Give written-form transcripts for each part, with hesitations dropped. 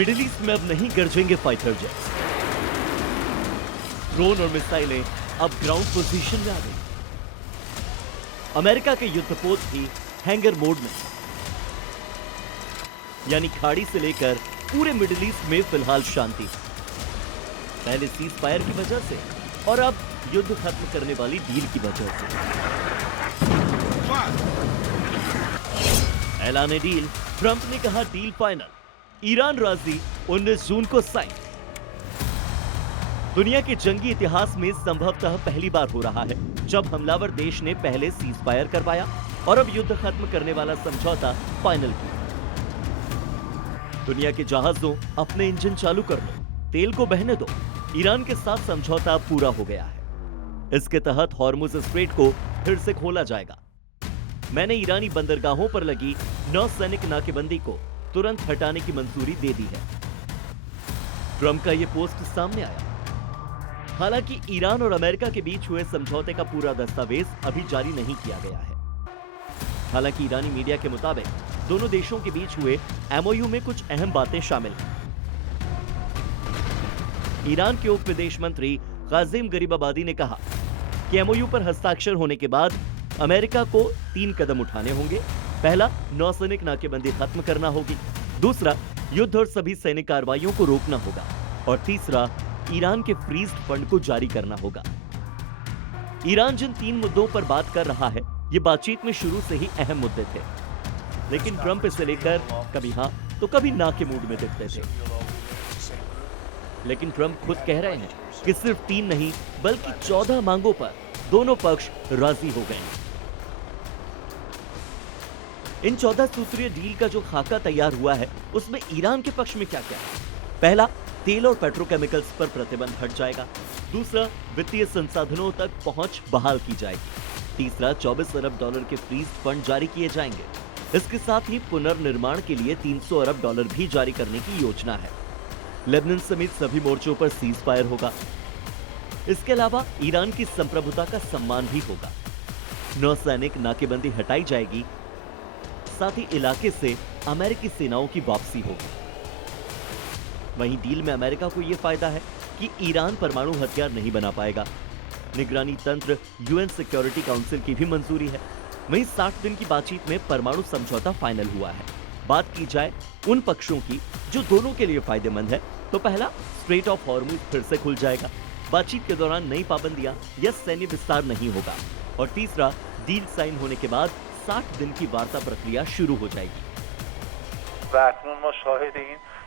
Middle east में अब नहीं गरजेंगे फाइटर जेट्स। ड्रोन और मिसाइलें अब ग्राउंड पोजीशन में आ गई। अमेरिका के युद्धपोत भी हैंगर मोड में, यानी खाड़ी से लेकर पूरे मिडिल ईस्ट में फिलहाल शांति। पहले सीज फायर की वजह से और अब युद्ध खत्म करने वाली डील की वजह से। ऐलान डील, ट्रंप ने कहा डील फाइनल, ईरान राजी, 19 जून को साइन। दुनिया के जंगी इतिहास में संभवतः पहली बार हो रहा है जब हमलावर देश ने पहले सीज फायर करवाया और अब युद्ध खत्म करने वाला समझौता फाइनल किया। दुनिया के जहाजों, अपने इंजन चालू कर लो, तेल को बहने दो। ईरान के साथ समझौता पूरा हो गया है। इसके तहत हॉर्मुज स्ट्रेट को फिर से खोला जाएगा। मैंने ईरानी बंदरगाहों पर लगी नौसैनिक नाकेबंदी को तुरंत हटाने की मंजूरी दे दी है। ट्रंप का यह पोस्ट सामने आया। हालांकि ईरान और अमेरिका के बीच हुए समझौते का पूरा दस्तावेज अभी जारी नहीं किया गया है। हालांकि ईरानी मीडिया के मुताबिक दोनों देशों के बीच हुए एमओयू में कुछ अहम बातें शामिल हैं। ईरान के उप विदेश मंत्री काजिम गरीबाबादी ने कहा कि एमओयू पर हस्ताक्षर होने के बाद अमेरिका को 3 कदम उठाने होंगे। पहला, नौसैनिक नाकेबंदी खत्म करना होगी। दूसरा, युद्ध और सभी सैनिक कार्रवाइयों को रोकना होगा। और तीसरा, ईरान के फ्रीज्ड फंड को जारी करना होगा। ईरान जिन 3 मुद्दों पर बात कर रहा है, ये बातचीत में शुरू से ही अहम मुद्दे थे, लेकिन ट्रंप इसे लेकर कभी हां तो कभी ना के मूड में दिखते थे। लेकिन ट्रंप खुद कह रहे हैं कि सिर्फ 3 नहीं बल्कि 14 मांगों पर दोनों पक्ष राजी हो गए। इन 14 सूत्रीय डील का जो खाका तैयार हुआ है, उसमें ईरान के पक्ष में क्या क्या है? पहला, तेल और पेट्रोकेमिकल्स पर प्रतिबंध हट जाएगा। दूसरा, वित्तीय संसाधनों तक पहुंच बहाल की जाएगी। तीसरा, $24 अरब के फ्रीज फंड जारी किए जाएंगे। इसके साथ ही पुनर्निर्माण के लिए $300 अरब भी जारी करने की योजना है। लेबनान समेत सभी मोर्चों पर सीज फायर होगा। इसके अलावा ईरान की संप्रभुता का सम्मान भी होगा। नौसैनिक नाकेबंदी हटाई जाएगी। साथ ही इलाके से अमेरिकी सेनाओं की वापसी होगी। वहीं डील में अमेरिका को यह फायदा है कि ईरान परमाणु हथियार नहीं बना पाएगा। निगरानी तंत्र यूएन सिक्योरिटी काउंसिल की भी मंजूरी है। वहीं 60 दिन की बातचीत में परमाणु समझौता फाइनल हुआ है। बात की जाए उन पक्षों की जो दोनों के लिए फायदेमंद है, तो पहला, स्ट्रेट ऑफ हॉर्मुज फिर से खुल जाएगा। बातचीत के दौरान नई पाबंदियां या सैन्य विस्तार नहीं होगा। और तीसरा, डील साइन होने के बाद 60 दिन की वार्ता प्रक्रिया शुरू हो जाएगी।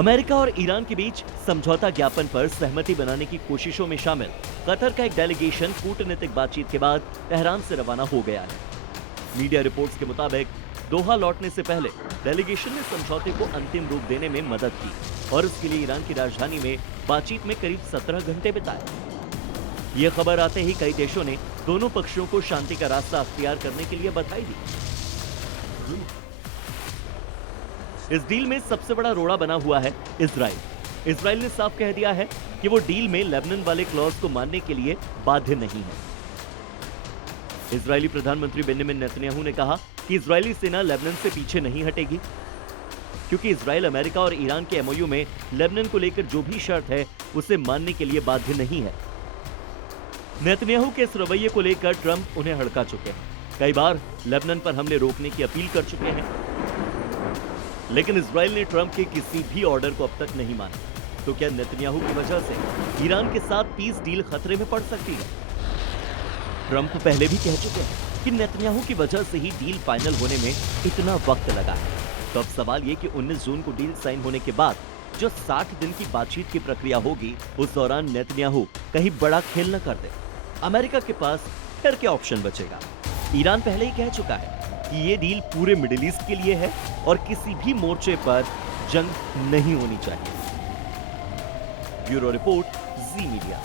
अमेरिका और ईरान के बीच समझौता ज्ञापन पर सहमति बनाने की कोशिशों में शामिल कतर का एक डेलीगेशन कूटनीतिक बातचीत के बाद तेहरान से रवाना हो गया है। मीडिया रिपोर्ट्स के मुताबिक दोहा लौटने से पहले डेलीगेशन ने समझौते को अंतिम रूप देने में मदद की और इसके लिए ईरान की राजधानी में बातचीत में करीब 17 घंटे बिताए। यह खबर आते ही कई देशों ने दोनों पक्षों को शांति का रास्ता अख्तियार करने के लिए बधाई दी। इस डील में सबसे बड़ा रोड़ा बना हुआ है इजराइल। इजराइल ने साफ कह दिया है कि वो डील में लेबनान वाले क्लॉज को मानने के लिए बाध्य नहीं है। इजरायली प्रधानमंत्री बेंजामिन नेतन्याहू ने कहा कि इजरायली सेना लेबनान से पीछे नहीं हटेगी, क्योंकि इजराइल अमेरिका और ईरान के एमओयू में लेबनान को लेकर जो भी शर्त है उसे मानने के लिए बाध्य नहीं है। नेतन्याहू के इस रवैये को लेकर ट्रंप उन्हें हड़का चुके हैं। कई बार लेबनान पर हमले रोकने की अपील कर चुके हैं, लेकिन इजराइल ने ट्रंप के किसी भी ऑर्डर को अब तक नहीं माना। तो क्या नेतन्याहू की वजह से ईरान के साथ पीस डील खतरे में पड़ सकती है? ट्रंप पहले भी कह चुके हैं कि नेतन्याहू की वजह से ही डील फाइनल होने में इतना वक्त लगा है। तो अब सवाल ये कि 19 जून को डील साइन होने के बाद जो 60 दिन की बातचीत की प्रक्रिया होगी, उस दौरान नेतन्याहू कहीं बड़ा खेल न कर दे। अमेरिका के पास फिर क्या ऑप्शन बचेगा? ईरान पहले ही कह चुका है कि ये डील पूरे मिडिल ईस्ट के लिए है और किसी भी मोर्चे पर जंग नहीं होनी चाहिए। ब्यूरो रिपोर्ट, जी मीडिया।